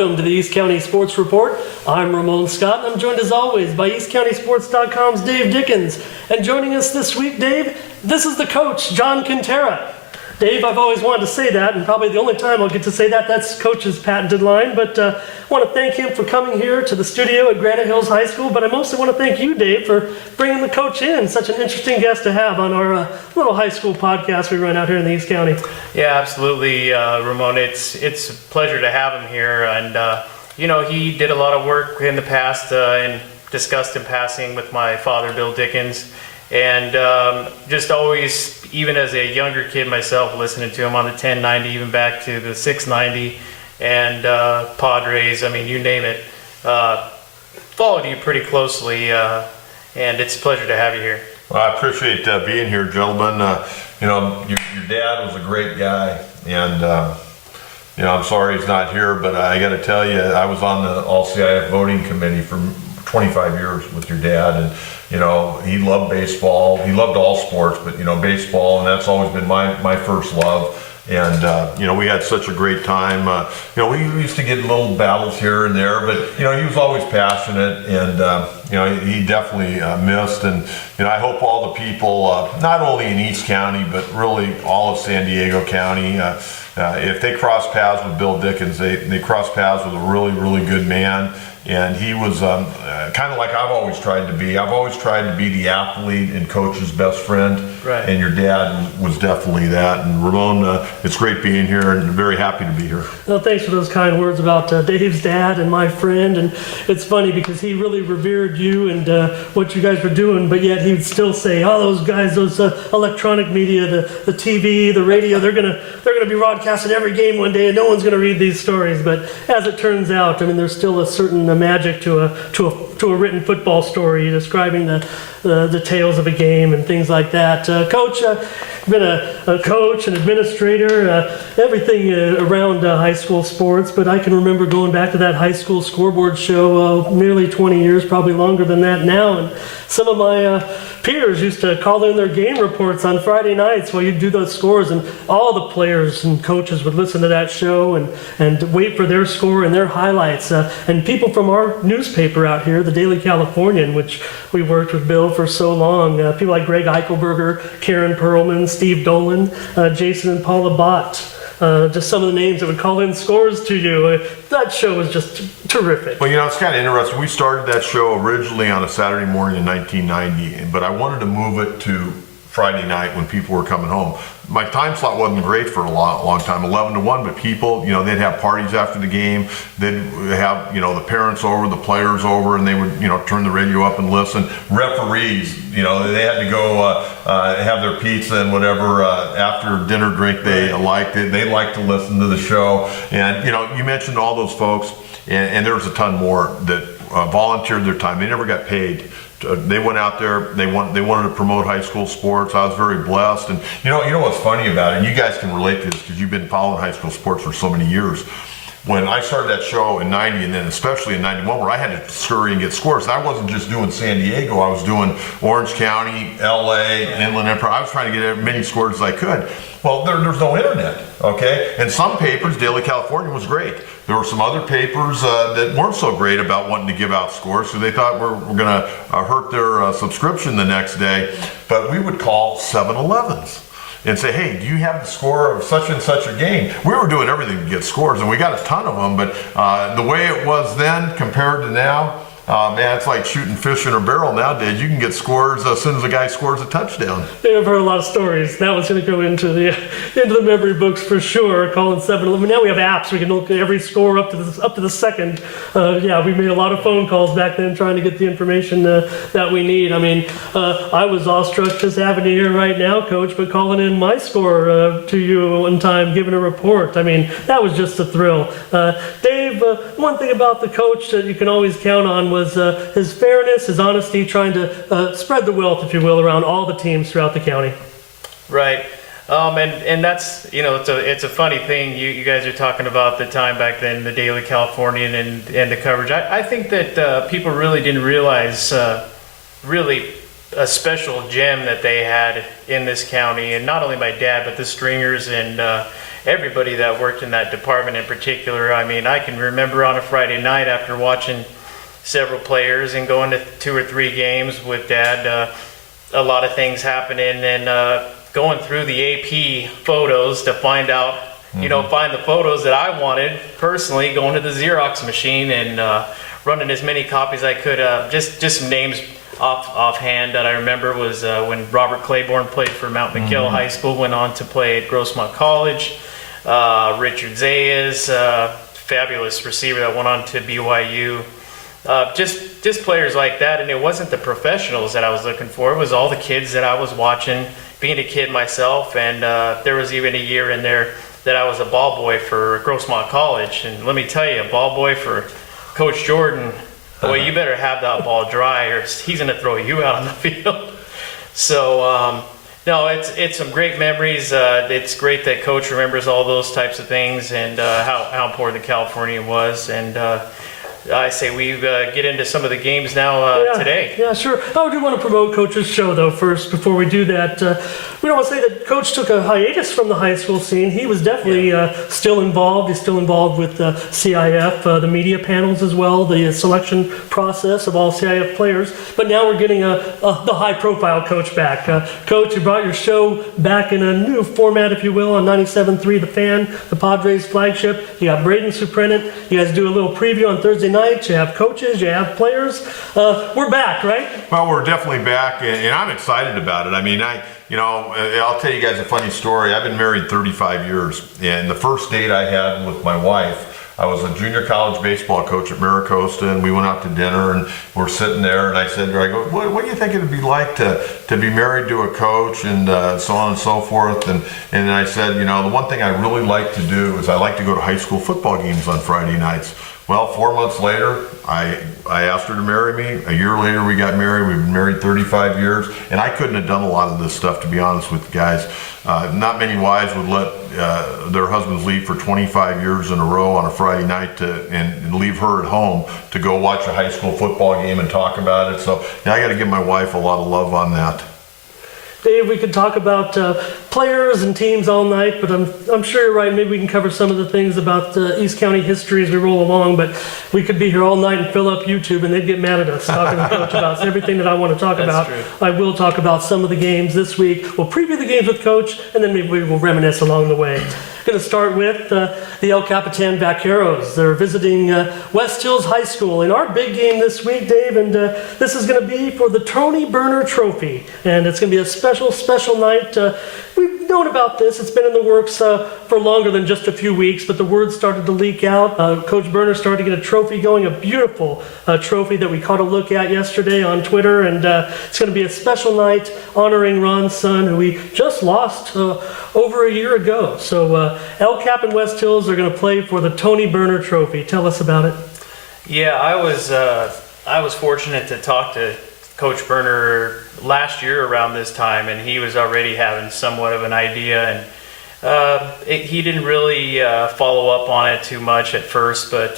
Welcome to the East County Sports Report. I'm Ramon Scott, and I'm joined as always by EastCountySports.com's Dave Dickens. And joining us this week, Dave, this is the coach, John Kentera. Dave, I've always wanted to say that, and probably the only time I'll get to say that, that's Coach's patented line, but I want to thank him for coming here to the studio at Granite Hills High School, but I mostly want to thank you, Dave, for bringing the coach in. Such an interesting guest to have on our little high school podcast we run out here in the East County. Yeah, absolutely, Ramon. It's a pleasure to have him here, and he did a lot of work in the past and discussed in passing with my father, Bill Dickens, and just always, even as a younger kid myself, listening to him on the 1090, even back to the 690 and Padres, I mean, you name it, followed you pretty closely, and it's a pleasure to have you here. Well, I appreciate being here, gentlemen. Your dad was a great guy, and I'm sorry he's not here, but I got to tell you, I was on the All-CIF voting committee for 25 years with your dad, and he loved baseball. He loved all sports, but baseball, and that's always been my first love. And we had such a great time. We used to get little battles here and there, but he was always passionate, and he definitely missed. And I hope all the people, not only in East County, but really all of San Diego County, if they cross paths with Bill Dickens, they cross paths with a really, really good man. And he was kind of like I've always tried to be. I've always tried to be the athlete and coach's best friend. Right. And your dad was definitely that. And Ramon, it's great being here and very happy to be here. Well, thanks for those kind words about Dave's dad and my friend. And it's funny because he really revered you and what you guys were doing, but yet he would still say, "Oh, those guys, those electronic media, the TV, the radio, they're gonna be broadcasting every game one day, and no one's gonna read these stories." But as it turns out, I mean, there's still a certain magic to a written football story describing the details of a game and things like that. Coach, you've been a coach, an administrator, everything around high school sports, but I can remember going back to that high school scoreboard show nearly 20 years, probably longer than that now, and some of my peers used to call in their game reports on Friday nights while you'd do those scores, and all the players and coaches would listen to that show and wait for their score and their highlights. And people from our newspaper out here, the Daily Californian, which we worked with Bill for so long, people like Greg Eichelberger, Karen Perlman, Steve Dolan, Jason and Paula Bott. Just some of the names that would call in scores to you. That show was just terrific. Well, it's kind of interesting. We started that show originally on a Saturday morning in 1990, but I wanted to move it to Friday night when people were coming home. My time slot wasn't great for a long time, 11 to 1, but people, they'd have parties after the game. They'd have, the parents over, the players over, and they would, turn the radio up and listen. Referees, they had to go have their pizza and whatever after dinner drink they liked it. They liked to listen to the show. And, you mentioned all those folks, and there's a ton more that volunteered their time. They never got paid. They went out there, they wanted to promote high school sports. I was very blessed. And you know what's funny about it, and you guys can relate to this because you've been following high school sports for so many years. When I started that show in 90 and then especially in 91 where I had to scurry and get scores, I wasn't just doing San Diego, I was doing Orange County, LA, Inland Empire. I was trying to get as many scores as I could. Well, there's no internet, okay? And some papers, Daily California was great. There were some other papers that weren't so great about wanting to give out scores, so they thought we're going to hurt their subscription the next day. But we would call 7-Elevens and say, "Hey, do you have the score of such and such a game?" We were doing everything to get scores, and we got a ton of them, but the way it was then compared to now, man, it's like shooting fish in a barrel nowadays. You can get scores as soon as a guy scores a touchdown. Yeah, I've heard a lot of stories. That was going to go into the memory books for sure. Calling 7-Eleven. Now we have apps. We can look at every score up to the second. Yeah, we made a lot of phone calls back then trying to get the information that we need. I mean, I was awestruck just having you here right now, Coach, but calling in my score to you one time, giving a report. I mean, that was just a thrill. Dave, one thing about the coach that you can always count on was his fairness, his honesty, trying to spread the wealth, if you will, around all the teams throughout the county. Right. And that's, it's a funny thing. You guys are talking about the time back then, the Daily Californian and the coverage. I think that people really didn't realize really a special gem that they had in this county, and not only my dad, but the Stringers and everybody that worked in that department in particular. I mean, I can remember on a Friday night after watching several players and going to 2 or 3 games with Dad, a lot of things happening, and going through the AP photos to find out, find the photos that I wanted personally, going to the Xerox machine and running as many copies I could. Just some names offhand that I remember was when Robert Claiborne played for Mount McGill High School, went on to play at Grossmont College. Richard Zayas, fabulous receiver that went on to BYU. Just players like that, and it wasn't the professionals that I was looking for. It was all the kids that I was watching, being a kid myself, and there was even a year in there that I was a ball boy for Grossmont College. And let me tell you, a ball boy for Coach Jordan, boy, you better have that ball dry or he's going to throw you out on the field. So, no, it's some great memories. It's great that Coach remembers all those types of things and how important the Californian was. And I say we get into some of the games now today. Yeah, sure. I do want to promote Coach's show, though, first, before we do that. We don't want to say that Coach took a hiatus from the high school scene. He was definitely still involved. He's still involved with CIF, the media panels as well, the selection process of all CIF players. But now we're getting the high-profile Coach back. Coach, you brought your show back in a new format, if you will, on 97.3 The Fan, the Padres flagship. You got Braden Suprenant. You guys do a little preview on Thursday night. You have coaches, you have players. We're back, right? Well, we're definitely back, and I'm excited about it. I mean, I'll tell you guys a funny story. I've been married 35 years, and the first date I had with my wife, I was a junior college baseball coach at Maricosta, and we went out to dinner, and we're sitting there, and I said to her, I go, what do you think it would be like to be married to a coach, and so on and so forth, and I said, the one thing I really like to do is I like to go to high school football games on Friday nights. Well, 4 months later, I asked her to marry me. A year later, we got married. We've been married 35 years, and I couldn't have done a lot of this stuff, to be honest with you guys. Not many wives would let their husbands leave for 25 years in a row on a Friday night and leave her at home to go watch a high school football game and talk about it. So I got to give my wife a lot of love on that. Dave, we could talk about players and teams all night, but I'm sure you're right. Maybe we can cover some of the things about East County history as we roll along, but we could be here all night and fill up YouTube, and they'd get mad at us talking to Coach about everything that I want to talk about. True. I will talk about some of the games this week. We'll preview the games with Coach, and then maybe we will reminisce along the way. Going to start with the El Capitan Vaqueros. They're visiting West Hills High School in our big game this week, Dave, and this is going to be for the Tony Burner Trophy, and it's going to be a special night. We've known about this. It's been in the works for longer than just a few weeks, but the word started to leak out. Coach Burner started to get a trophy going, a beautiful trophy that we caught a look at yesterday on Twitter, and it's going to be a special night honoring Ron's son, who we just lost over a year ago. So El Cap and West Hills are going to play for the Tony Burner Trophy. Tell us about it. Yeah, I was fortunate to talk to Coach Burner last year around this time, and he was already having somewhat of an idea, and he didn't really follow up on it too much at first, but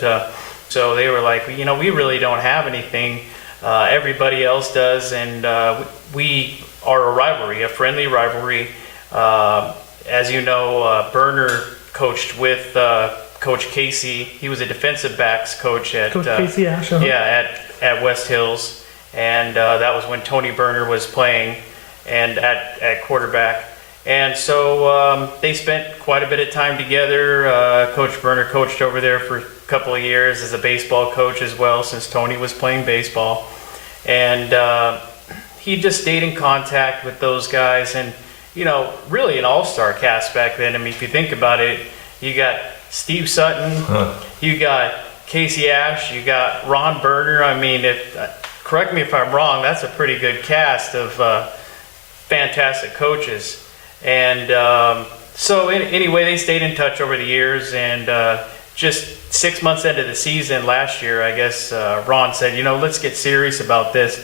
so they were like, we really don't have anything. Everybody else does, and we are a rivalry, a friendly rivalry. As you know, Burner coached with Coach Casey. He was a defensive backs coach at Coach Casey Ash. at West Hills. And that was when Tony Burner was playing and at quarterback. And so they spent quite a bit of time together. Coach Burner coached over there for a couple of years as a baseball coach as well, since Tony was playing baseball. And he just stayed in contact with those guys. And, really an all-star cast back then. I mean, if you think about it, you got Steve Sutton, you got Casey Ash, you got Ron Burner. I mean, correct me if I'm wrong, that's a pretty good cast of fantastic coaches. And so anyway, they stayed in touch over the years, and just 6 months into the season last year, I guess Ron said, let's get serious about this.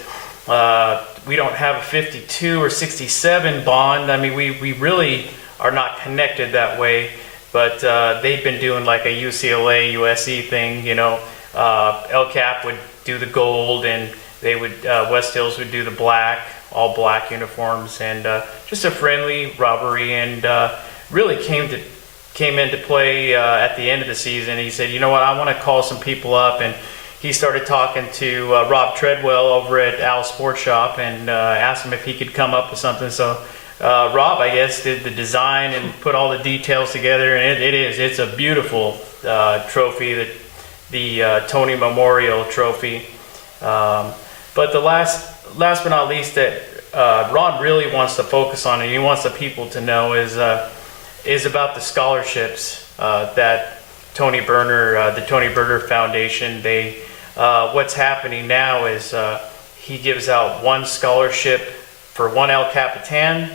We don't have a 52 or 67 bond. I mean, we really are not connected that way, but they've been doing like a UCLA, USC thing, El Cap would do the gold, and they would West Hills would do the black, all black uniforms, and just a friendly rivalry, and really came came into play at the end of the season. He said, you know what, I want to call some people up, and he started talking to Rob Treadwell over at Al's Sports Shop and asked him if he could come up with something. So Rob, I guess, did the design and put all the details together, and it's a beautiful trophy, the Tony Memorial Trophy. But the last but not least that Ron really wants to focus on, and he wants the people to know, is about the scholarships that Tony Berner, the Tony Berner Foundation, what's happening now is he gives out one scholarship for one El Capitan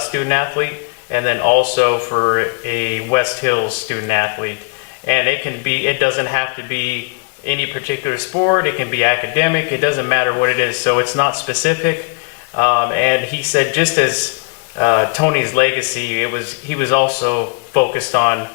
student athlete, and then also for a West Hills student athlete. And it doesn't have to be any particular sport, it can be academic, it doesn't matter what it is, so it's not specific. And he said, just as Tony's legacy, he was also focused on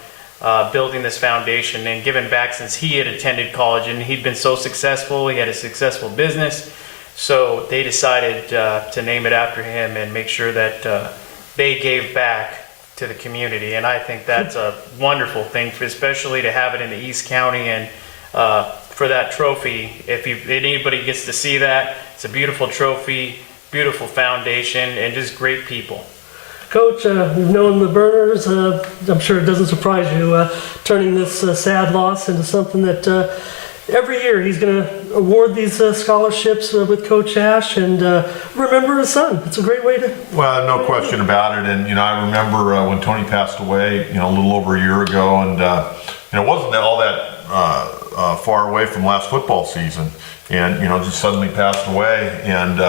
building this foundation and giving back, since he had attended college and he'd been so successful, he had a successful business. So they decided to name it after him and make sure that they gave back to the community. And I think that's a wonderful thing, especially to have it in the East County. And for that trophy, if anybody gets to see that, it's a beautiful trophy, beautiful foundation, and just great people. Coach, we've known the Berners. I'm sure it doesn't surprise you, turning this sad loss into something that every year he's going to award these scholarships with Coach Ash and remember his son. It's a great way to... Well, no question about it. And, I remember when Tony passed away, a little over a year ago, and, it wasn't all that far away from last football season. And, just suddenly passed away. And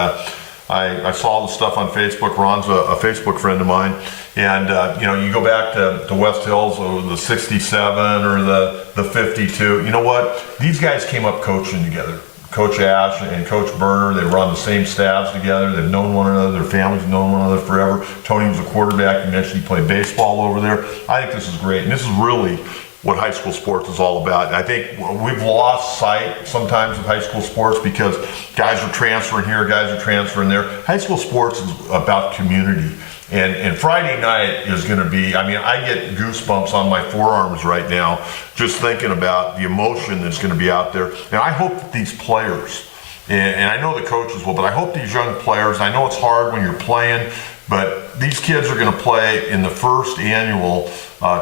I saw the stuff on Facebook. Ron's a Facebook friend of mine. And, you go back to West Hills, or the 67 or the 52. You know what? These guys came up coaching together. Coach Ash and Coach Berner, they were on the same staffs together. They've known one another. Their families have known one another forever. Tony was a quarterback. You mentioned he played baseball over there. I think this is great. And this is really what high school sports is all about. And I think we've lost sight sometimes of high school sports because guys are transferring here, guys are transferring there. High school sports is about community. And Friday night is going to be, I get goosebumps on my forearms right now just thinking about the emotion that's going to be out there. And I hope that these players, and I know the coaches will, but I hope these young players, I know it's hard when you're playing, but these kids are going to play in the first annual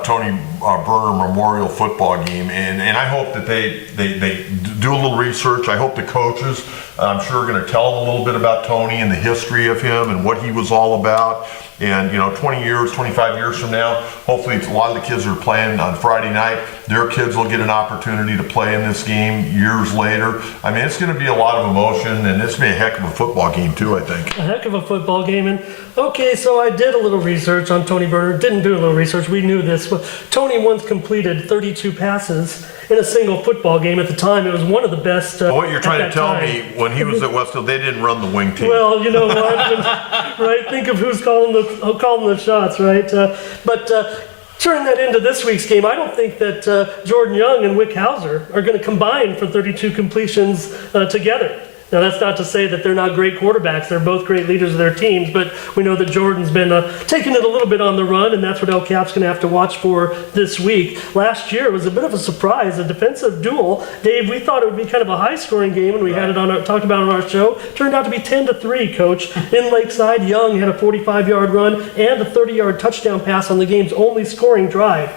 Tony Berner Memorial football game, and I hope that they do a little research. I hope the coaches, I'm sure, are going to tell them a little bit about Tony and the history of him and what he was all about. And 20 years, 25 years from now, hopefully a lot of the kids that are playing on Friday night, their kids will get an opportunity to play in this game years later. It's going to be a lot of emotion, and it's going to be a heck of a football game too, I think. A heck of a football game. And okay, so I did a little research on Tony Berner. Didn't do a little research. We knew this. Tony once completed 32 passes in a single football game. At the time, it was one of the best. What you're trying to tell me, when he was at Westfield, they didn't run the wing team. Well, you know what, right? Think of who's calling the shots, right? But turning that into this week's game, I don't think that Jordan Young and Wick Hauser are going to combine for 32 completions together. Now, that's not to say that they're not great quarterbacks. They're both great leaders of their teams, but we know that Jordan's been taking it a little bit on the run, and that's what El Cap's going to have to watch for this week. Last year was a bit of a surprise, a defensive duel. Dave, we thought it would be kind of a high-scoring game, and we had it talked about it on our show. Turned out to be 10-3, Coach. In Lakeside, Young had a 45-yard run and a 30-yard touchdown pass on the game's only scoring drive.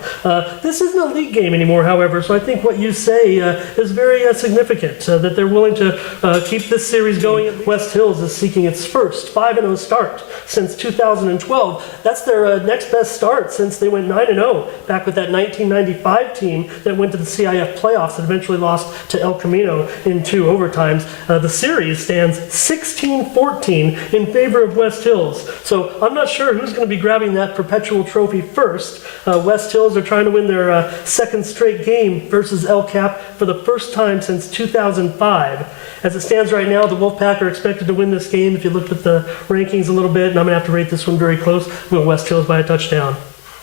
This isn't a league game anymore, however, so I think what you say is very significant, that they're willing to keep this series going. West Hills is seeking its first 5-0 start since 2012. That's their next best start since they went 9-0 back with that 1995 team that went to the CIF playoffs and eventually lost to El Camino in 2 overtimes. The series stands 16-14 in favor of West Hills. So I'm not sure who's going to be grabbing that perpetual trophy first. West Hills are trying to win their second straight game versus El Cap for the first time since 2005. As it stands right now, the Wolfpack are expected to win this game. If you looked at the rankings a little bit, and I'm going to have to rate this one very close, I'm going West Hills by a touchdown.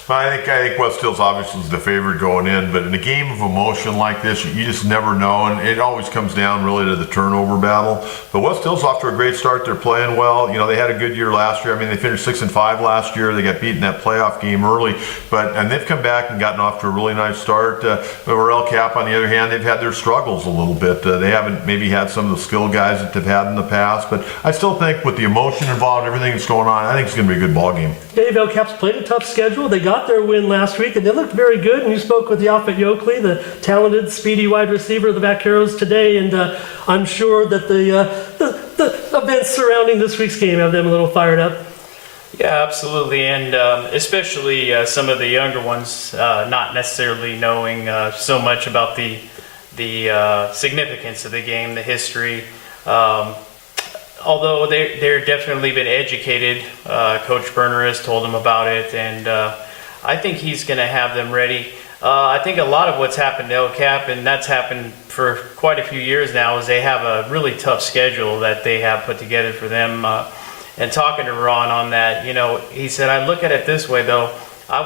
I think West Hills obviously is the favorite going in, but in a game of emotion like this, you just never know, and it always comes down really to the turnover battle. But West Hills off to a great start. They're playing well. You know, they had a good year last year. I mean, they finished 6-5 last year. They got beaten that playoff game early, and they've come back and gotten off to a really nice start. Where El Cap, on the other hand, they've had their struggles a little bit. They haven't maybe had some of the skill guys that they've had in the past, but I still think with the emotion involved, everything that's going on, I think it's going to be a good ball game. Dave, El Cap's played a tough schedule. They got their win last week, and they looked very good. And you spoke with Yaphet Yokley, the talented, speedy wide receiver of the Vaqueros today, and I'm sure that the events surrounding this week's game have them a little fired up. Yeah, absolutely, and especially some of the younger ones, not necessarily knowing so much about the significance of the game, the history. Although they're definitely been educated, Coach Berner has told them about it, and I think he's going to have them ready. I think a lot of what's happened to El Cap, and that's happened for quite a few years now, is they have a really tough schedule that they have put together for them. And talking to Ron on that, you know, he said, I look at it this way, though.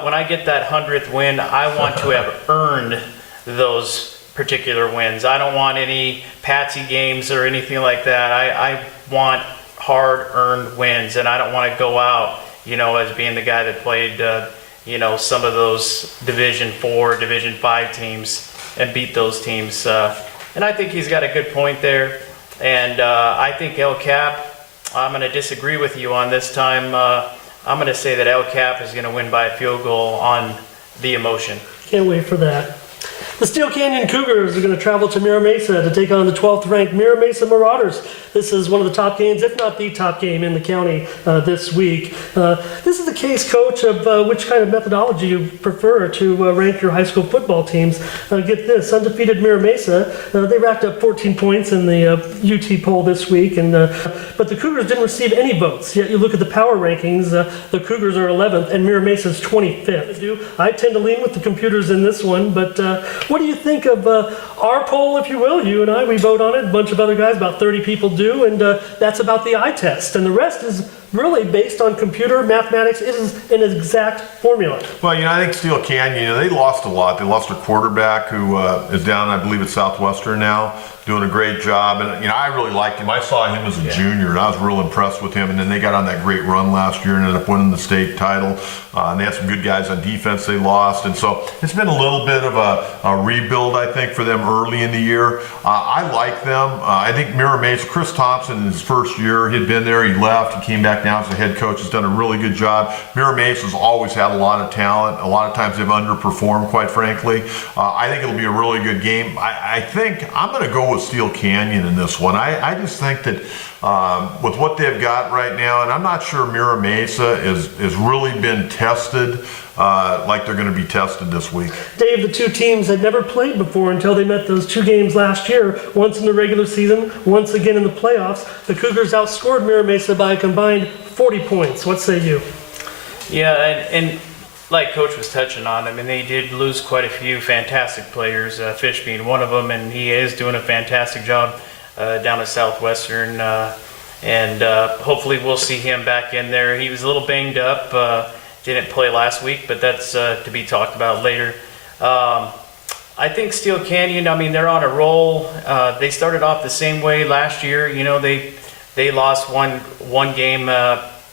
When I get that 100th win, I want to have earned those particular wins. I don't want any patsy games or anything like that. I want hard-earned wins, and I don't want to go out, you know, as being the guy that played, you know, some of those Division 4, Division 5 teams and beat those teams. And I think he's got a good point there. And I think El Cap, I'm going to disagree with you on this time. I'm going to say that El Cap is going to win by a field goal on the emotion. Can't wait for that. The Steele Canyon Cougars are going to travel to Mira Mesa to take on the 12th ranked Mira Mesa Marauders. This is one of the top games, if not the top game in the county this week. This is the case, Coach, of which kind of methodology you prefer to rank your high school football teams. Get this, undefeated Mira Mesa, they racked up 14 points in the UT poll this week, but the Cougars didn't receive any votes. Yet you look at the power rankings, the Cougars are 11th and Mira Mesa's 25th. I tend to lean with the computers in this one, but what do you think of our poll, if you will? You and I, we vote on it. A bunch of other guys, about 30 people do, and that's about the eye test. And the rest is really based on computer mathematics. It is an exact formula. Well, you know, I think Steele Canyon, you know, they lost a lot. They lost their quarterback, who is down, I believe, at Southwestern now, doing a great job. And, you know, I really liked him. I saw him as a junior, and I was real impressed with him. And then they got on that great run last year and ended up winning the state title. And they had some good guys on defense they lost. And so it's been a little bit of a rebuild, I think, for them early in the year. I like them. I think Mira Mesa, Chris Thompson, in his first year, he'd been there, he left, he came back now as the head coach, has done a really good job. Mira Mesa's always had a lot of talent. A lot of times they've underperformed, quite frankly. I think it'll be a really good game. I think I'm going to go with Steele Canyon in this one. I just think that with what they've got right now, and I'm not sure Mira Mesa has really been tested like they're going to be tested this week. Dave, the two teams had never played before until they met those two games last year, once in the regular season, once again in the playoffs. The Cougars outscored Mira Mesa by a combined 40 points. What say you? Yeah, and like Coach was touching on, I mean, they did lose quite a few fantastic players, Fish being one of them, and he is doing a fantastic job down at Southwestern, and hopefully we'll see him back in there. He was a little banged up, didn't play last week, but that's to be talked about later. I think Steele Canyon, I mean, they're on a roll. They started off the same way last year. You know, they lost one game,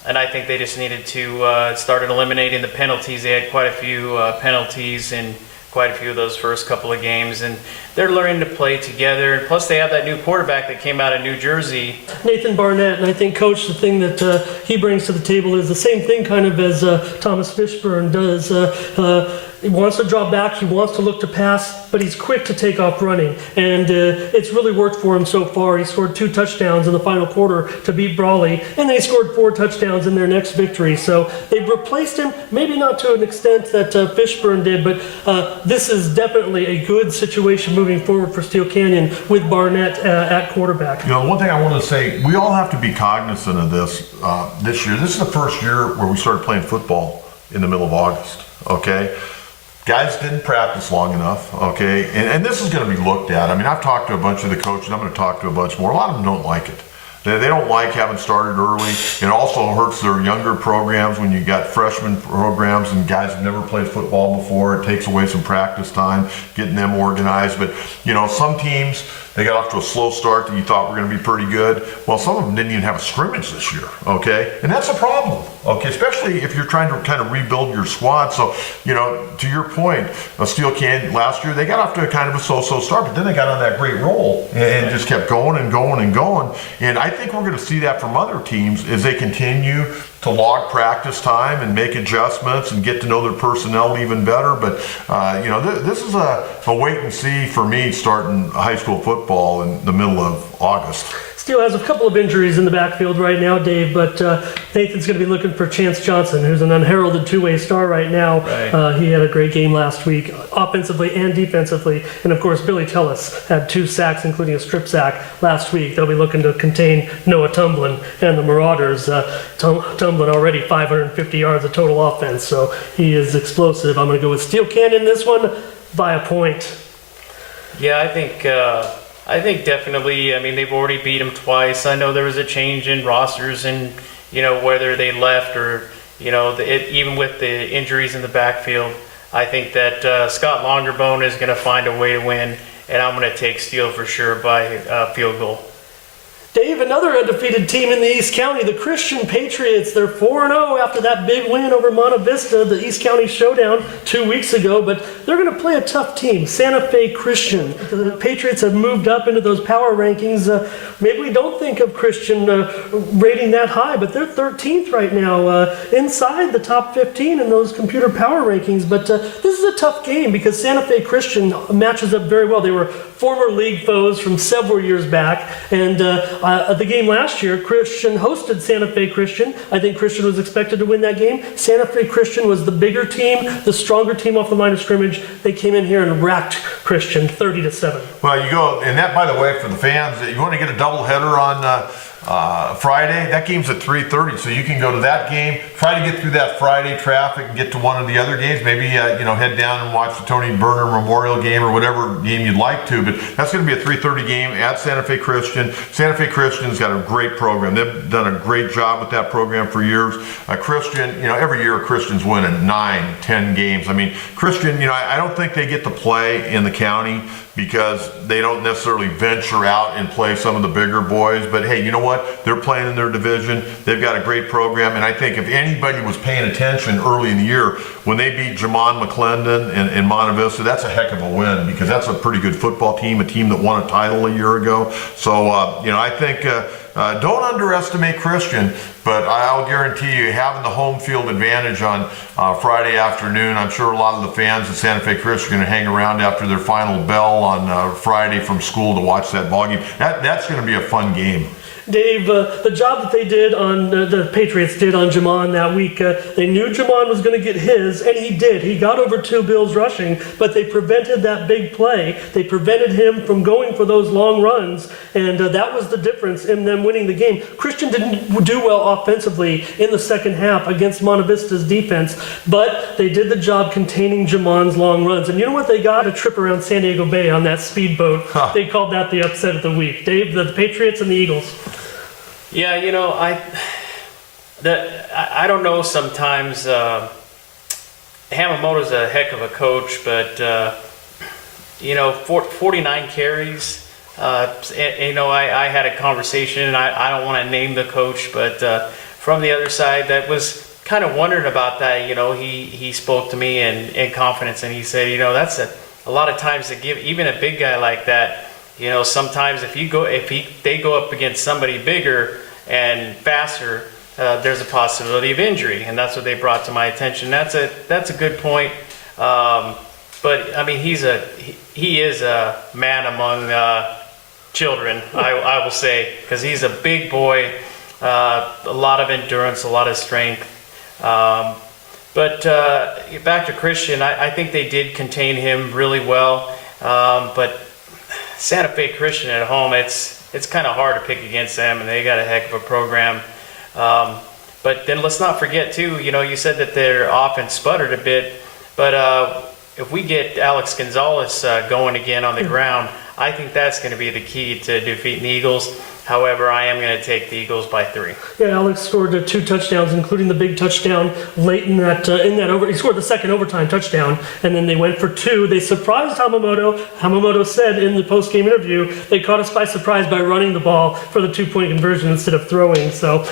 and I think they just needed to start eliminating the penalties. They had quite a few penalties in quite a few of those first couple of games, and they're learning to play together. And plus, they have that new quarterback that came out of New Jersey, Nathan Barnett. And I think, Coach, the thing that he brings to the table is the same thing kind of as Thomas Fishburne does. He wants to draw back, he wants to look to pass, but he's quick to take off running. And it's really worked for him so far. He scored 2 touchdowns in the final quarter to beat Brawley, and they scored 4 touchdowns in their next victory. So they've replaced him, maybe not to an extent that Fishburne did, but this is definitely a good situation moving forward for Steele Canyon with Barnett at quarterback. You know, one thing I want to say, we all have to be cognizant of this this year. This is the first year where we started playing football in the middle of August, okay? Guys didn't practice long enough, okay? And this is going to be looked at. I mean, I've talked to a bunch of the coaches. I'm going to talk to a bunch more. A lot of them don't like it. They don't like having started early. It also hurts their younger programs when you got freshman programs and guys who've never played football before. It takes away some practice time, getting them organized. But, some teams, they got off to a slow start that you thought were going to be pretty good. Well, some of them didn't even have a scrimmage this year, okay? And that's a problem, okay? Especially if you're trying to kind of rebuild your squad. So, to your point, Steele Can last year, they got off to a kind of a so-so start, but then they got on that great roll and just kept going and going and going. And I think we're going to see that from other teams as they continue to log practice time and make adjustments and get to know their personnel even better. But, this is a wait and see for me starting high school football in the middle of August. Steele has a couple of injuries in the backfield right now, Dave, but Nathan's going to be looking for Chance Johnson, who's an unheralded two-way star right now. Right. He had a great game last week, offensively and defensively. And, of course, Billy Tellis had 2 sacks, including a strip sack last week. They'll be looking to contain Noah Tumblin and the Marauders. Tumblin already 550 yards of total offense, so he is explosive. I'm going to go with Steele Canyon in this one by a point. Yeah, I think definitely. I mean, they've already beat them twice. I know there was a change in rosters and, whether they left or, even with the injuries in the backfield. I think that Scott Longerbone is going to find a way to win, and I'm going to take Steele for sure by field goal. Dave, another undefeated team in the East County, the Christian Patriots. They're 4-0 after that big win over Monte Vista, the East County Showdown 2 weeks ago, but they're going to play a tough team, Santa Fe Christian. The Patriots have moved up into those power rankings. Maybe we don't think of Christian rating that high, but they're 13th right now, inside the top 15 in those computer power rankings. But this is a tough game because Santa Fe Christian matches up very well. They were former league foes from several years back, and the game last year, Christian hosted Santa Fe Christian. I think Christian was expected to win that game. Santa Fe Christian was the bigger team, the stronger team off the line of scrimmage. They came in here and racked Christian 30-7. Well, you go, and that, by the way, for the fans, you want to get a doubleheader on Friday. That game's at 3:30, so you can go to that game. Try to get through that Friday traffic and get to one of the other games. Maybe head down and watch the Tony Berner Memorial game or whatever game you'd like to. But that's going to be a 3:30 game at Santa Fe Christian. Santa Fe Christian's got a great program. They've done a great job with that program for years. Christian, every year Christian's winning 9, 10 games. I mean, Christian, I don't think they get to play in the county because they don't necessarily venture out and play some of the bigger boys. But hey, you know what? They're playing in their division. They've got a great program. And I think if anybody was paying attention early in the year, when they beat Jamon McClendon and Monte Vista, that's a heck of a win because that's a pretty good football team, a team that won a title a year ago. So, I think don't underestimate Christian, but I'll guarantee you having the home field advantage on Friday afternoon, I'm sure a lot of the fans at Santa Fe Christian are going to hang around after their final bell on Friday from school to watch that ball game. That's going to be a fun game. Dave, the job that they did on, the Patriots did on Jamon that week, they knew Jamon was going to get his, and he did. He got over 2 Bills rushing, but they prevented that big play. They prevented him from going for those long runs, and that was the difference in them winning the game. Christian didn't do well offensively in the second half against Monte Vista's defense, but they did the job containing Jamon's long runs. And you know what? They got a trip around San Diego Bay on that speedboat. They called that the upset of the week. Dave, the Patriots and the Eagles. Yeah, I don't know sometimes. Hamamoto's a heck of a coach, but 49 carries. I had a conversation, and I don't want to name the coach, but from the other side, that was kind of wondering about that. He spoke to me in confidence, and he said, that's a lot of times to give even a big guy like that. Sometimes if they go up against somebody bigger and faster, there's a possibility of injury, and that's what they brought to my attention. That's a good point. But I mean, he is a man among children, I will say, because he's a big boy, a lot of endurance, a lot of strength. But back to Christian, I think they did contain him really well. But Santa Fe Christian at home, it's kind of hard to pick against them, and they got a heck of a program. But then let's not forget too, you said that their offense sputtered a bit, but if we get Alex Gonzalez going again on the ground, I think that's going to be the key to defeating the Eagles. However, I am going to take the Eagles by 3. Yeah, Alex scored 2 touchdowns, including the big touchdown late in that over. He scored the second overtime touchdown, and then they went for 2. They surprised Hamamoto. Hamamoto said in the post-game interview, they caught us by surprise by running the ball for the 2-point conversion instead of throwing. So,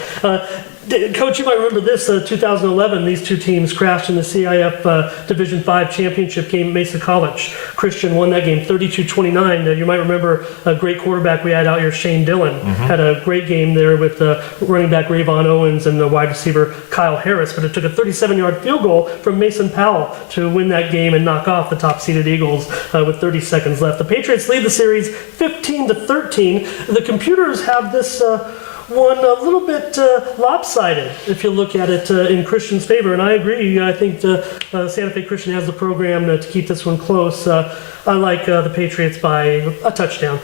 Coach, you might remember this, 2011, these two teams crashed in the CIF Division 5 championship game at Mesa College. Christian won that game 32-29. You might remember a great quarterback we had out here, Shane Dillon, had a great game there with running back Rayvon Owens and the wide receiver Kyle Harris, but it took a 37-yard field goal from Mason Powell to win that game and knock off the top-seeded Eagles with 30 seconds left. The Patriots lead the series 15-13. The computers have this one a little bit lopsided if you look at it in Christian's favor, and I agree. I think Santa Fe Christian has the program to keep this one close. I like the Patriots by a touchdown.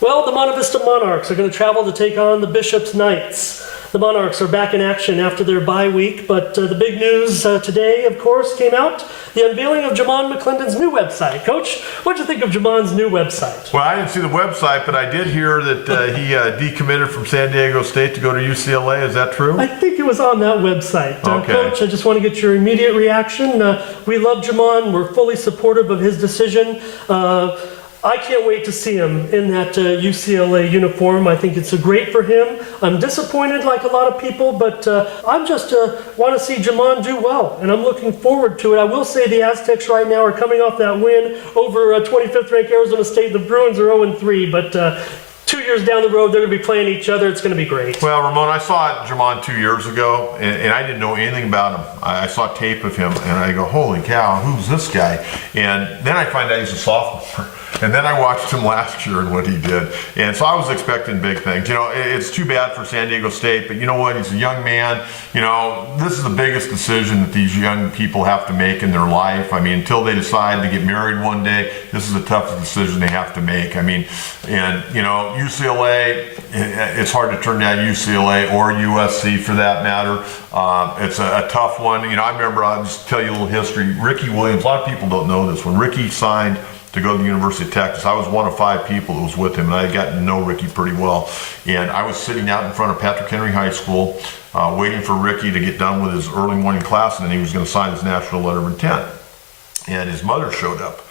Well, the Monte Vista Monarchs are going to travel to take on the Bishop's Knights. The Monarchs are back in action after their bye week, but the big news today, of course, came out. The unveiling of Jamon McClendon's new website. Coach, what did you think of Jamon's new website? Well, I didn't see the website, but I did hear that he decommitted from San Diego State to go to UCLA. Is that true? I think it was on that website. Okay. Coach, I just want to get your immediate reaction. We love Jamon. We're fully supportive of his decision. I can't wait to see him in that UCLA uniform. I think it's great for him. I'm disappointed like a lot of people, but I just want to see Jamon do well, and I'm looking forward to it. I will say the Aztecs right now are coming off that win over 25th ranked Arizona State. The Bruins are 0-3, but 2 years down the road, they're going to be playing each other. It's going to be great. Well, Ramon, I saw Jamon 2 years ago, and I didn't know anything about him. I saw tape of him, and I go, holy cow, who's this guy? And then I find out he's a sophomore. And then I watched him last year and what he did. And so I was expecting big things. You know, it's too bad for San Diego State, but you know what? He's a young man. You know, this is the biggest decision that these young people have to make in their life. I mean, until they decide to get married one day, this is the toughest decision they have to make. I mean, and, you know, UCLA, it's hard to turn down UCLA or USC for that matter. It's a tough one. You know, I remember, I'll just tell you a little history. Ricky Williams, a lot of people don't know this. When Ricky signed to go to the University of Texas, I was one of 5 people that was with him, and I had gotten to know Ricky pretty well. And I was sitting out in front of Patrick Henry High School, waiting for Ricky to get done with his early morning class, and then he was going to sign his national letter of intent. And his mother showed up,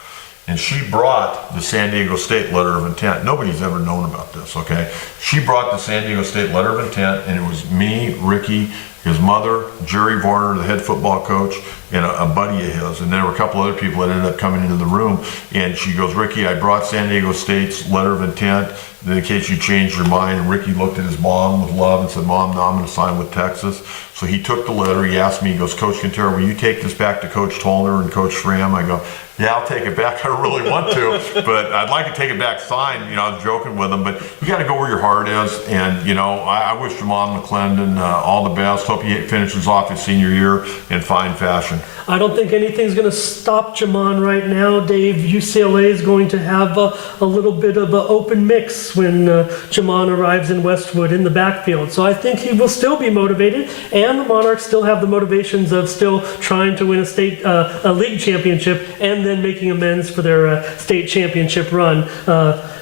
and she brought the San Diego State letter of intent. Nobody's ever known about this, okay? She brought the San Diego State letter of intent, and it was me, Ricky, his mother, Jerry Varner, the head football coach, and a buddy of his. And there were a couple other people that ended up coming into the room. And she goes, Ricky, I brought San Diego State's letter of intent in case you changed your mind. And Ricky looked at his mom with love and said, Mom, no, I'm going to sign with Texas. So he took the letter. He asked me, he goes, Coach Kentera, will you take this back to Coach Tollner and Coach Schramm? I go, yeah, I'll take it back. I really want to, but I'd like to take it back signed. You know, I was joking with him, but you got to go where your heart is. And, you know, I wish Jamon McClendon all the best. Hope he finishes off his senior year in fine fashion. I don't think anything's going to stop Jamon right now, Dave. UCLA is going to have a little bit of an open mix when Jamon arrives in Westwood in the backfield. So I think he will still be motivated, and the Monarchs still have the motivations of still trying to win a league championship and then making amends for their state championship run.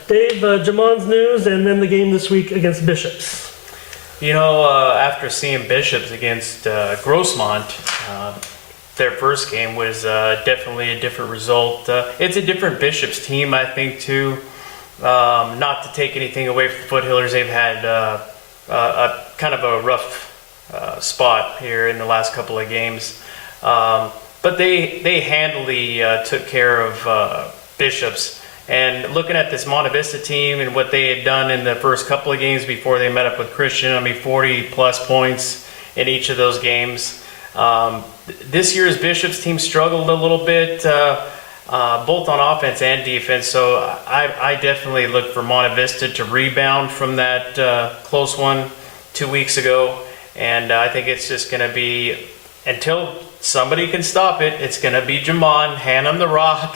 Dave, Jamon's news, and then the game this week against Bishops. You know, after seeing Bishops against Grossmont, their first game was definitely a different result. It's a different Bishops team, I think, too. Not to take anything away from the Foothillers, they've had a kind of a rough spot here in the last couple of games. But they handily took care of Bishops. And looking at this Monte Vista team and what they had done in the first couple of games before they met up with Christian, I mean, 40-plus points in each of those games. This year's Bishops team struggled a little bit, both on offense and defense. So I definitely look for Monte Vista to rebound from that close one 2 weeks ago. And I think it's just going to be, until somebody can stop it, it's going to be Jamon, hand him the rock,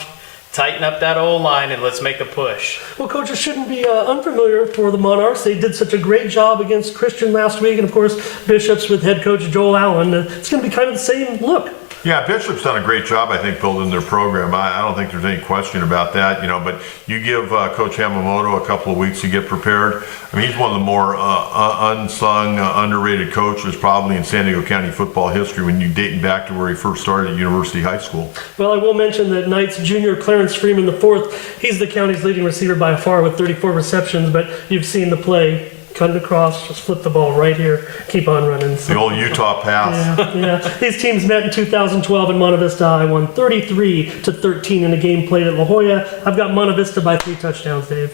tighten up that O-line, and let's make a push. Well, Coach, it shouldn't be unfamiliar for the Monarchs. They did such a great job against Christian last week, and of course, Bishops with head coach Joel Allen. It's going to be kind of the same look. Yeah, Bishop's done a great job, I think, building their program. I don't think there's any question about that, but you give Coach Yamamoto a couple of weeks to get prepared. I mean, he's one of the more unsung, underrated coaches probably in San Diego County football history when you dating back to where he first started at University High School. Well, I will mention that Knight's junior Clarence Freeman IV, he's the county's leading receiver by far with 34 receptions, but you've seen the play. Cut it across, just flip the ball right here, keep on running. The old Utah pass. Yeah. These teams met in 2012 in Monte Vista. I won 33-13 in a game played at La Jolla. I've got Monte Vista by 3 touchdowns, Dave.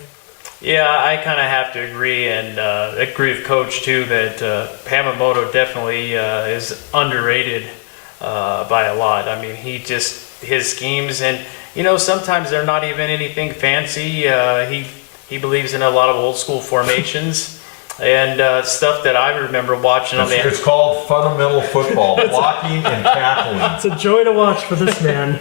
Yeah, I kind of have to agree, and agree with Coach too that Yamamoto definitely is underrated by a lot. I mean, his schemes, and sometimes they're not even anything fancy. He believes in a lot of old school formations. And stuff that I remember watching on the... It's called fundamental football, blocking and tackling. It's a joy to watch for this man.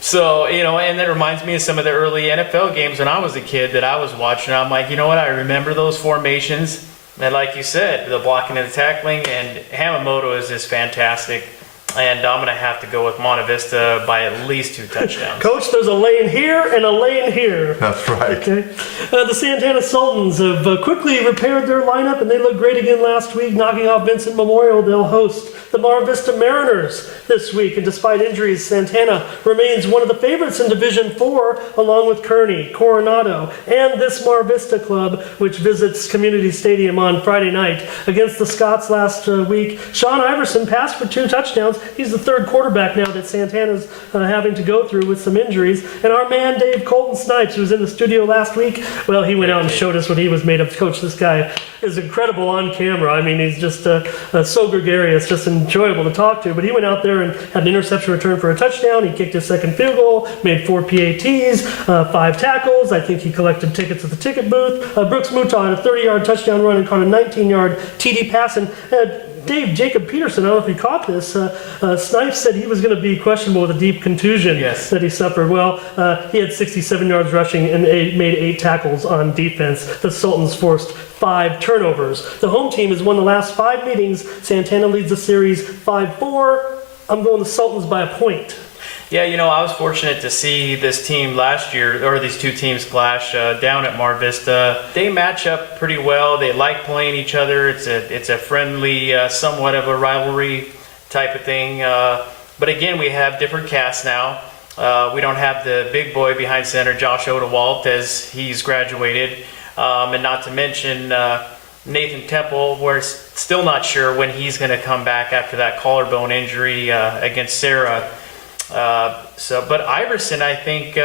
So, and that reminds me of some of the early NFL games when I was a kid that I was watching. I'm like, you know what, I remember those formations. And like you said, the blocking and the tackling, and Yamamoto is just fantastic. And I'm going to have to go with Monte Vista by at least 2 touchdowns. Coach, there's a lane here and a lane here. That's right. Okay. The Santana Sultans have quickly repaired their lineup, and they looked great again last week, knocking off Vincent Memorial. They'll host the Mar Vista Mariners this week, and despite injuries, Santana remains one of the favorites in Division 4, along with Kearney, Coronado, and this Mar Vista club, which visits Community Stadium on Friday night. Against the Scots last week, Sean Iverson passed for 2 touchdowns. He's the 3rd quarterback now that Santana's having to go through with some injuries. And our man, Dave Colton Snipes, who was in the studio last week, well, he went out and showed us what he was made of. Coach, this guy is incredible on camera. I mean, he's just so gregarious, just enjoyable to talk to. But he went out there and had an interception return for a touchdown. He kicked his 2nd field goal, made 4 PATs, 5 tackles. I think he collected tickets at the ticket booth. Brooks Mouton had a 30-yard touchdown run and caught a 19-yard TD pass. And Dave, Jacob Peterson, I don't know if you caught this, Snipes said he was going to be questionable with a deep contusion that he suffered. Well, he had 67 yards rushing and made 8 tackles on defense. The Sultans forced 5 turnovers. The home team has won the last 5 meetings. Santana leads the series 5-4. I'm going the Sultans by a point. Yeah, I was fortunate to see this team last year, or these 2 teams clash down at Mar Vista. They match up pretty well. They like playing each other. It's a friendly, somewhat of a rivalry type of thing. But again, we have different casts now. We don't have the big boy behind center, Josh Odewalt, as he's graduated. And not to mention Nathan Temple. We're still not sure when he's going to come back after that collarbone injury against Sarah. But Iverson, I think,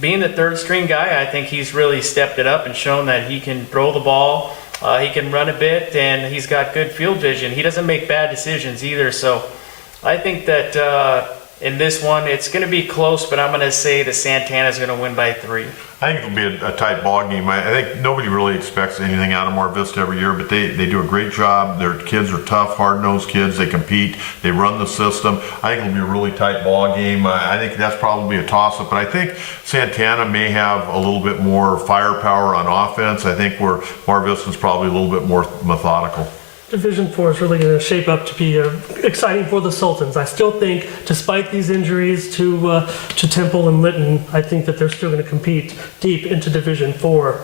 being the 3rd string guy, I think he's really stepped it up and shown that he can throw the ball, he can run a bit, and he's got good field vision. He doesn't make bad decisions either. So I think that in this one, it's going to be close, but I'm going to say that Santana's going to win by 3. I think it'll be a tight ball game. I think nobody really expects anything out of Mar Vista every year, but they do a great job. Their kids are tough, hard-nosed kids. They compete. They run the system. I think it'll be a really tight ball game. I think that's probably a toss-up, but I think Santana may have a little bit more firepower on offense. I think where Mar Vista's probably a little bit more methodical. Division 4 is really going to shape up to be exciting for the Sultans. I still think, despite these injuries to Temple and Litton, I think that they're still going to compete deep into Division 4.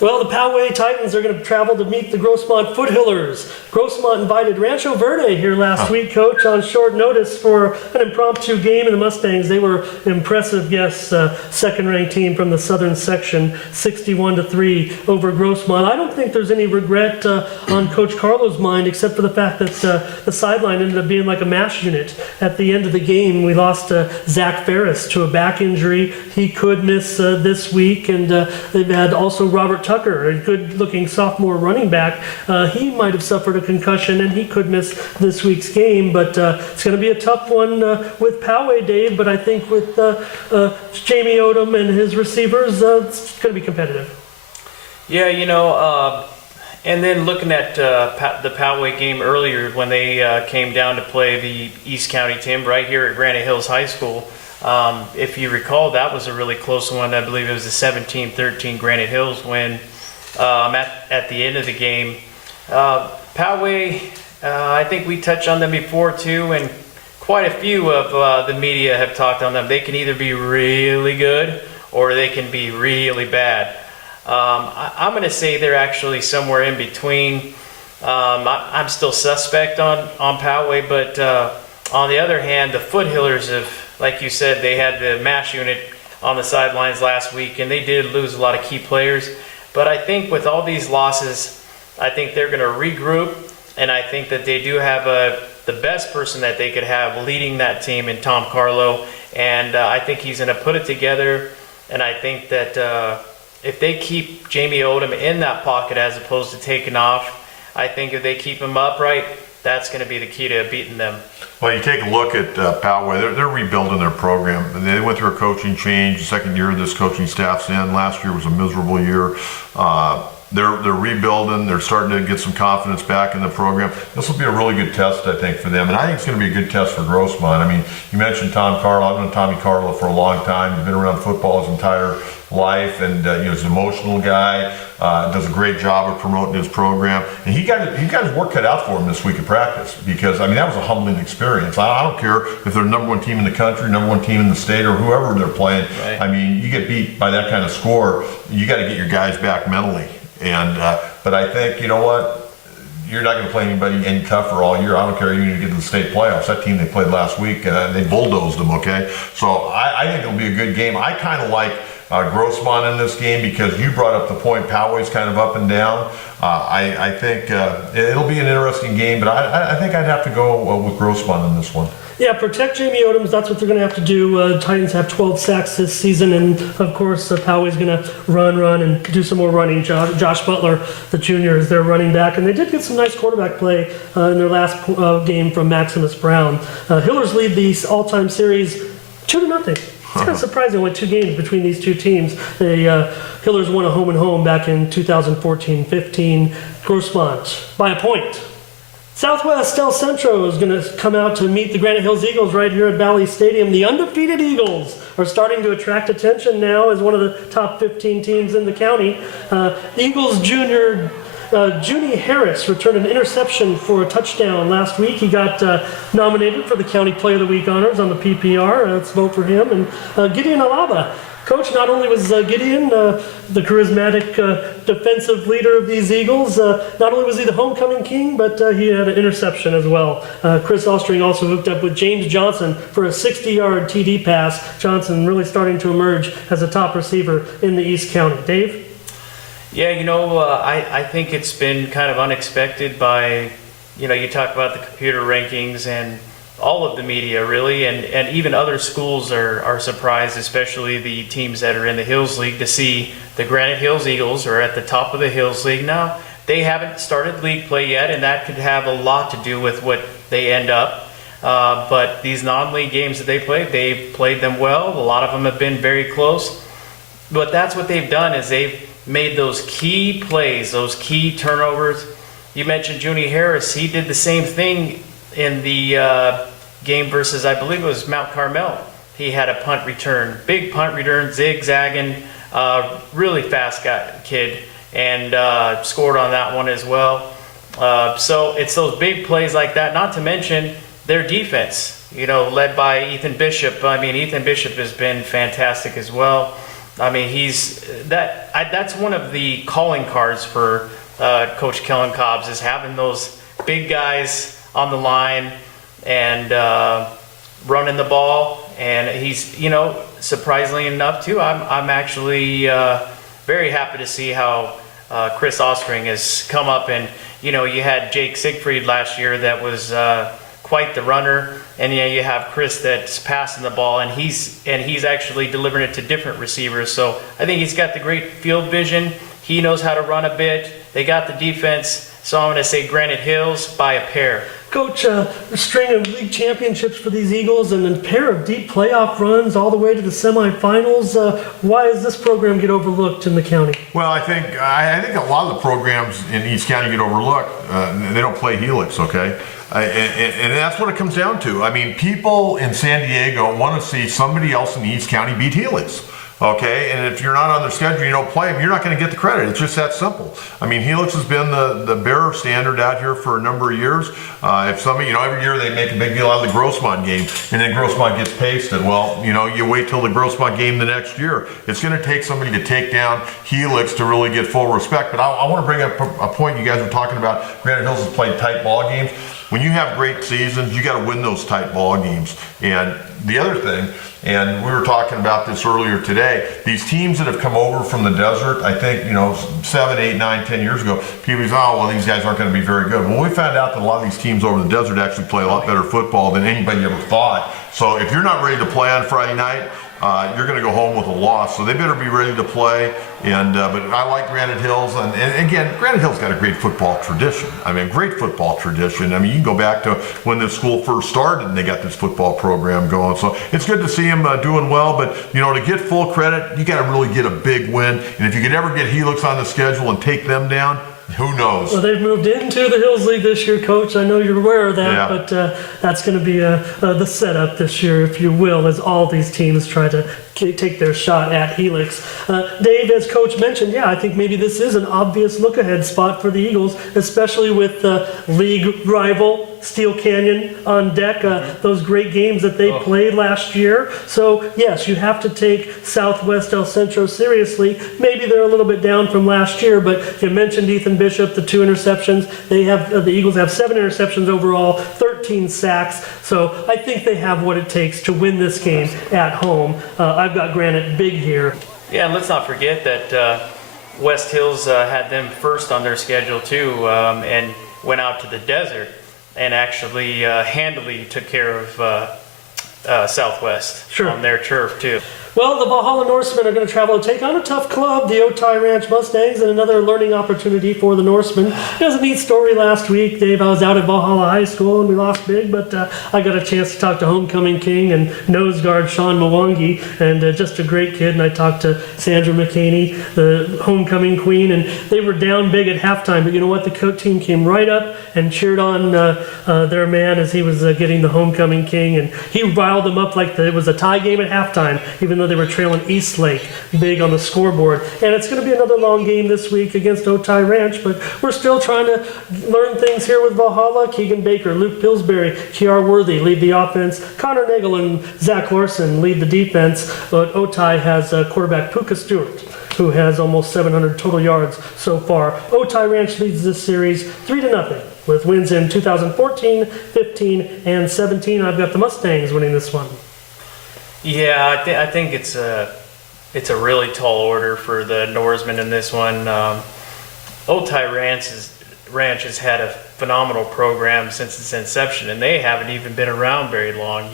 Well, the Poway Titans are going to travel to meet the Grossmont Foothillers. Grossmont invited Rancho Verde here last week, Coach, on short notice for an impromptu game in the Mustangs. They were impressive, yes, 2nd-ranked team from the southern section, 61-3 over Grossmont. I don't think there's any regret on Coach Carlo's mind, except for the fact that the sideline ended up being like a mash unit. At the end of the game, we lost Zach Ferris to a back injury. He could miss this week, and they've had also Robert Tucker, a good-looking sophomore running back. He might have suffered a concussion, and he could miss this week's game. But it's going to be a tough one with Poway, Dave. But I think with Jamie Odom and his receivers, it's going to be competitive. Yeah, and then looking at the Poway game earlier when they came down to play the East County team right here at Granite Hills High School. If you recall, that was a really close one. I believe it was a 17-13 Granite Hills win at the end of the game. Poway, I think we touched on them before too, and quite a few of the media have talked on them. They can either be really good or they can be really bad. I'm going to say they're actually somewhere in between. I'm still suspect on Poway, but on the other hand, the Foothillers have, like you said, they had the MASH unit on the sidelines last week, and they did lose a lot of key players. But I think with all these losses, I think they're going to regroup, and I think that they do have the best person that they could have leading that team in Tom Carlo, and I think he's going to put it together, and I think that if they keep Jamie Odom in that pocket as opposed to taking off, I think if they keep him upright, that's going to be the key to beating them. Well, you take a look at Poway, they're rebuilding their program. They went through a coaching change. The second year this coaching staff's in. Last year was a miserable year. They're rebuilding. They're starting to get some confidence back in the program. This will be a really good test, I think, for them. And I think it's going to be a good test for Grossman. I mean, you mentioned Tom Carlo. I've known Tommy Carlo for a long time. He's been around football his entire life, and he's an emotional guy. Does a great job of promoting his program. And he got his work cut out for him this week of practice, because, I mean, that was a humbling experience. I don't care if they're number one team in the country, number one team in the state, or whoever they're playing. Right. I mean, you get beat by that kind of score, you got to get your guys back mentally. And but I think, you know what, you're not going to play anybody any tougher all year. I don't care, even if you get to the state playoffs. That team they played last week, they bulldozed them, okay? So I think it'll be a good game. I kind of like Grossman in this game, because you brought up the point, Poway's kind of up and down. I think it'll be an interesting game, but I think I'd have to go with Grossman in this one. Yeah, protect Jamie Odom. That's what they're going to have to do. Titans have 12 sacks this season, and of course, Poway's going to run, and do some more running. Josh Butler, the junior, is their running back, and they did get some nice quarterback play in their last game from Maximus Brown. Hillers lead the all-time series 2-0. It's kind of surprising, only 2 games between these two teams. The Hillers won a home and home back in 2014-15. Grossman by a point. Southwest El Centro is going to come out to meet the Granite Hills Eagles right here at Valley Stadium. The undefeated Eagles are starting to attract attention now as one of the top 15 teams in the county. Eagles junior Junie Harris returned an interception for a touchdown last week. He got nominated for the County Player of the Week honors on the PPR. Let's vote for him. And Gideon Alaba. Coach, not only was Gideon the charismatic defensive leader of these Eagles, not only was he the homecoming king, but he had an interception as well. Chris Ostring also hooked up with James Johnson for a 60-yard TD pass. Johnson really starting to emerge as a top receiver in the East County. Dave? Yeah, I think it's been kind of unexpected by, you talk about the computer rankings and all of the media, really, and even other schools are surprised, especially the teams that are in the Hills League, to see the Granite Hills Eagles are at the top of the Hills League. Now, they haven't started league play yet, and that could have a lot to do with what they end up. But these non-league games that they've played them well. A lot of them have been very close. But that's what they've done, is they've made those key plays, those key turnovers. You mentioned Junie Harris. He did the same thing in the game versus, I believe it was Mount Carmel. He had a punt return, big punt return, zigzagging, really fast kid, and scored on that one as well. So it's those big plays like that, not to mention their defense, led by Ethan Bishop. I mean, Ethan Bishop has been fantastic as well. I mean, that's one of the calling cards for Coach Kellen Cobbs, is having those big guys on the line and running the ball. And he's, surprisingly enough too, I'm actually very happy to see how Chris Ostring has come up. And you had Jake Siegfried last year that was quite the runner, and you have Chris that's passing the ball, and he's actually delivering it to different receivers. So I think he's got the great field vision. He knows how to run a bit. They got the defense. So I'm going to say Granite Hills by a pair. Coach, a string of league championships for these Eagles, and a pair of deep playoff runs all the way to the semifinals. Why does this program get overlooked in the county? Well, I think a lot of the programs in East County get overlooked. They don't play Helix, okay? And that's what it comes down to. I mean, people in San Diego want to see somebody else in the East County beat Helix. Okay, and if you're not on their schedule, you don't play them, you're not going to get the credit. It's just that simple. I mean, Helix has been the bearer standard out here for a number of years. If somebody, every year they make a big deal out of the Grossmont game, and then Grossmont gets pasted. Well, you wait till the Grossmont game the next year. It's going to take somebody to take down Helix to really get full respect. But I want to bring up a point you guys were talking about. Granite Hills has played tight ball games. When you have great seasons, you got to win those tight ball games. And the other thing, and we were talking about this earlier today, these teams that have come over from the desert, I think, 7, 8, 9, 10 years ago, people say, oh, well, these guys aren't going to be very good. Well, we found out that a lot of these teams over the desert actually play a lot better football than anybody ever thought. So if you're not ready to play on Friday night, you're going to go home with a loss. So they better be ready to play. And but I like Granite Hills, and again, Granite Hills got a great football tradition. I mean, great football tradition. I mean, you can go back to when the school first started, and they got this football program going. So it's good to see them doing well. But to get full credit, you got to really get a big win. And if you could ever get Helix on the schedule and take them down, who knows? Well, they've moved into the Hills League this year, Coach. I know you're aware of that, but that's going to be the setup this year, if you will, as all these teams try to take their shot at Helix. Dave, as Coach mentioned, I think maybe this is an obvious look-ahead spot for the Eagles, especially with league rival Steele Canyon on deck, those great games that they played last year. So, yes, you have to take Southwest El Centro seriously. Maybe they're a little bit down from last year, but you mentioned Ethan Bishop, the 2 interceptions. They have the Eagles have 7 interceptions overall, 13 sacks. So I think they have what it takes to win this game at home. I've got Granite big here. Yeah, and let's not forget that West Hills had them first on their schedule too, and went out to the desert and actually handily took care of Southwest on their turf too. Well, the Valhalla Norsemen are going to travel to take on a tough club, the Otay Ranch Mustangs, and another learning opportunity for the Norsemen. It was a neat story last week, Dave. I was out at Valhalla High School and we lost big, but I got a chance to talk to homecoming king and nose guard Sean Mwangi, and just a great kid. And I talked to Sandra McCaney, the homecoming queen, and they were down big at halftime. But you know what? The coach team came right up and cheered on their man as he was getting the homecoming king, and he riled them up like it was a tie game at halftime, even though they were trailing Eastlake big on the scoreboard. And it's going to be another long game this week against Otay Ranch, but we're still trying to learn things here with Valhalla. Keegan Baker, Luke Pillsbury, Kiar Worthy lead the offense. Connor Nagel and Zach Larson lead the defense. But Otay has quarterback Puka Stewart, who has almost 700 total yards so far. Otay Ranch leads this series 3-0 with wins in 2014, 15, and 17. I've got the Mustangs winning this one. Yeah, I think it's a really tall order for the Norsemen in this one. Otay Ranch has had a phenomenal program since its inception, and they haven't even been around very long,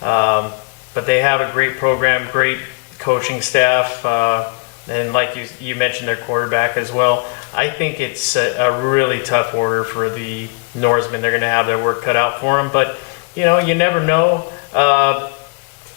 but they have a great program, great coaching staff, and like you mentioned, their quarterback as well. I think it's a really tough order for the Norsemen. They're going to have their work cut out for them, but you never know.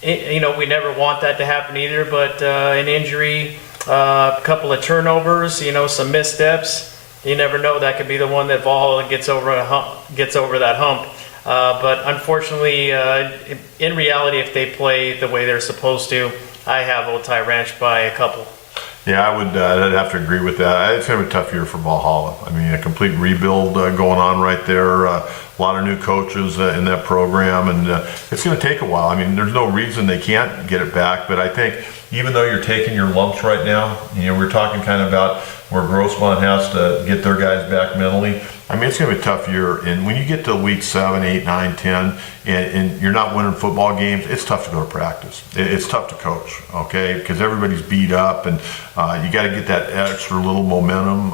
We never want that to happen either, but an injury, a couple of turnovers, some missteps, you never know. That could be the one that Valhalla gets over that hump. But unfortunately, in reality, if they play the way they're supposed to, I have Otay Ranch by a couple. Yeah, I'd have to agree with that. It's going to be a tough year for Valhalla. I mean, a complete rebuild going on right there. A lot of new coaches in that program, and it's going to take a while. I mean, there's no reason they can't get it back, but I think even though you're taking your lumps right now, we're talking kind of about where Grossmont has to get their guys back mentally. I mean, it's going to be a tough year, and when you get to week 7, 8, 9, 10, and you're not winning football games, it's tough to go to practice. It's tough to coach, okay, because everybody's beat up, and you got to get that extra little momentum,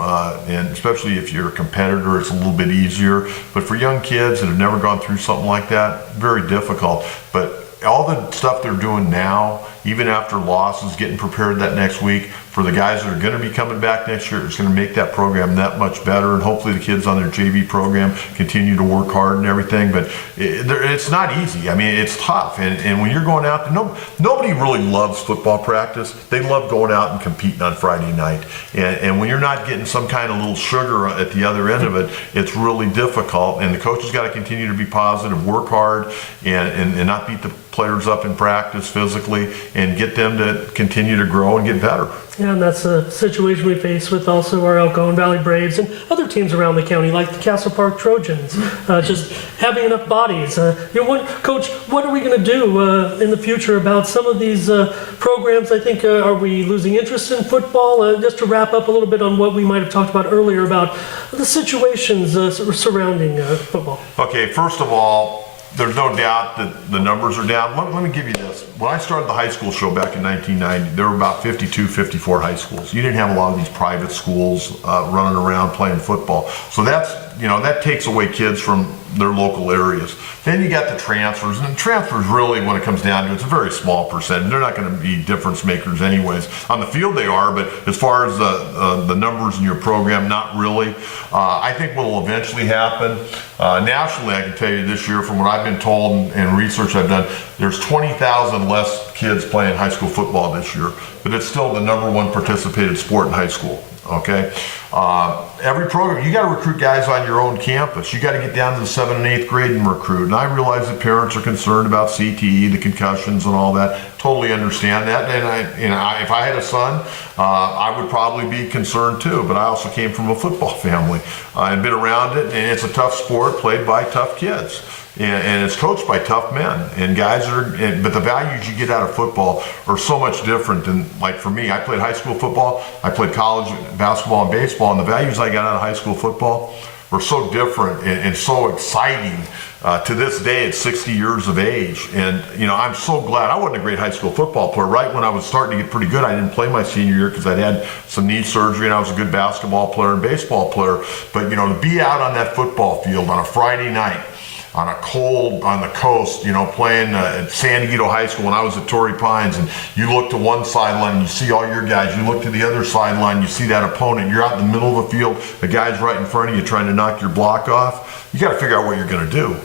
and especially if you're a competitor, it's a little bit easier. But for young kids that have never gone through something like that, very difficult. But all the stuff they're doing now, even after losses, getting prepared that next week, for the guys that are going to be coming back next year. It's going to make that program that much better, and hopefully the kids on their JV program continue to work hard and everything. But it's not easy. I mean, it's tough, and when you're going out there, nobody really loves football practice. They love going out and competing on Friday night, and when you're not getting some kind of little sugar at the other end of it, it's really difficult. And the coaches got to continue to be positive, work hard, and not beat the players up in practice physically, and get them to continue to grow and get better. Yeah, and that's a situation we face with also our Elko and Valley Braves and other teams around the county, like the Castle Park Trojans. Just having enough bodies. Coach, what are we going to do in the future about some of these programs? I think, are we losing interest in football? Just to wrap up a little bit on what we might have talked about earlier about the situations surrounding football. Okay, first of all, there's no doubt that the numbers are down. Let me give you this. When I started the high school show back in 1990, there were about 52, 54 high schools. You didn't have a lot of these private schools running around playing football. So that takes away kids from their local areas. Then you got the transfers, and transfers really, when it comes down to it, it's a very small percentage. They're not going to be difference makers anyways. On the field they are, but as far as the numbers in your program, not really. I think what will eventually happen, nationally, I can tell you this year, from what I've been told and research I've done, there's 20,000 less kids playing high school football this year, but it's still the #1 participated sport in high school. Okay, every program, you got to recruit guys on your own campus. You got to get down to the 7th and 8th grade and recruit. And I realize that parents are concerned about CTE, the concussions and all that. Totally understand that. And if I had a son, I would probably be concerned too. But I also came from a football family and been around it. And it's a tough sport played by tough kids. And it's coached by tough men and guys but the values you get out of football are so much different than, like for me, I played high school football, I played college basketball and baseball, and the values I got out of high school football were so different and so exciting. To this day, at 60 years of age, and I'm so glad. I wasn't a great high school football player. Right when I was starting to get pretty good, I didn't play my senior year because I'd had some knee surgery, and I was a good basketball player and baseball player. But to be out on that football field on a Friday night, on the coast, playing at San Diego High School when I was at Torrey Pines, and you look to one sideline and you see all your guys, you look to the other sideline, you see that opponent, you're out in the middle of the field, the guy's right in front of you trying to knock your block off, you got to figure out what you're going to do.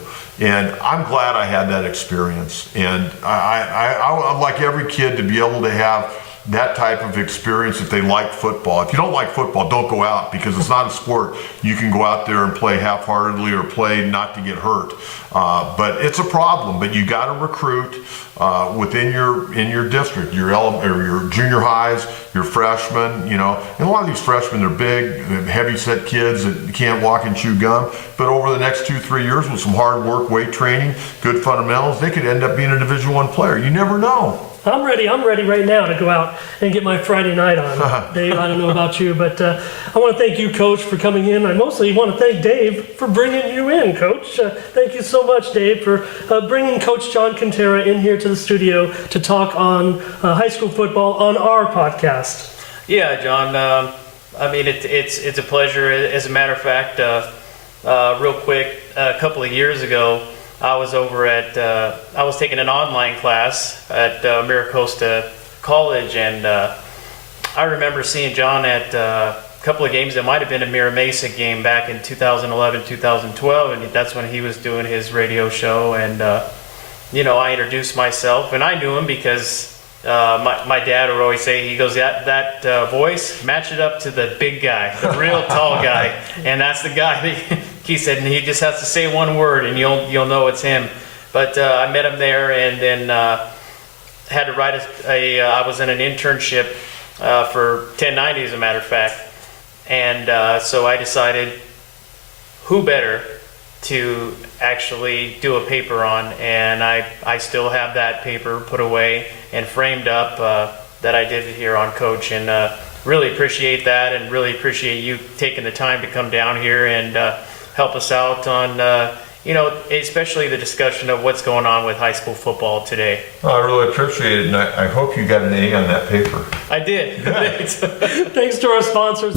And I'm glad I had that experience, and I would like every kid to be able to have that type of experience if they like football. If you don't like football, don't go out, because it's not a sport you can go out there and play half-heartedly or play not to get hurt. But it's a problem. But you got to recruit within your district, your junior highs, your freshmen. And a lot of these freshmen are big, heavy-set kids that can't walk and chew gum. But over the next 2-3 years, with some hard work, weight training, good fundamentals, they could end up being a Division I player. You never know. I'm ready right now to go out and get my Friday night on. Dave, I don't know about you, but I want to thank you, Coach, for coming in. I mostly want to thank Dave for bringing you in, Coach. Thank you so much, Dave, for bringing Coach John Kentera in here to the studio to talk on high school football on our podcast. Yeah, John, I mean, it's a pleasure. As a matter of fact, real quick, a couple of years ago, I was I was taking an online class at Mira College, and I remember seeing John at a couple of games. It might have been a Mira Mesa game back in 2011, 2012, and that's when he was doing his radio show. And I introduced myself, and I knew him because my dad would always say, he goes, that voice, match it up to the big guy, the real tall guy, and that's the guy that he said, and he just has to say one word and you'll know it's him. But I met him there, and then had to write I was in an internship for 1090, as a matter of fact, and so I decided who better to actually do a paper on, and I still have that paper put away and framed up that I did here on Coach, and really appreciate that, and really appreciate you taking the time to come down here and help us out on especially the discussion of what's going on with high school football today. Oh, I really appreciate it, and I hope you got an A on that paper. I did. Thanks to our sponsors.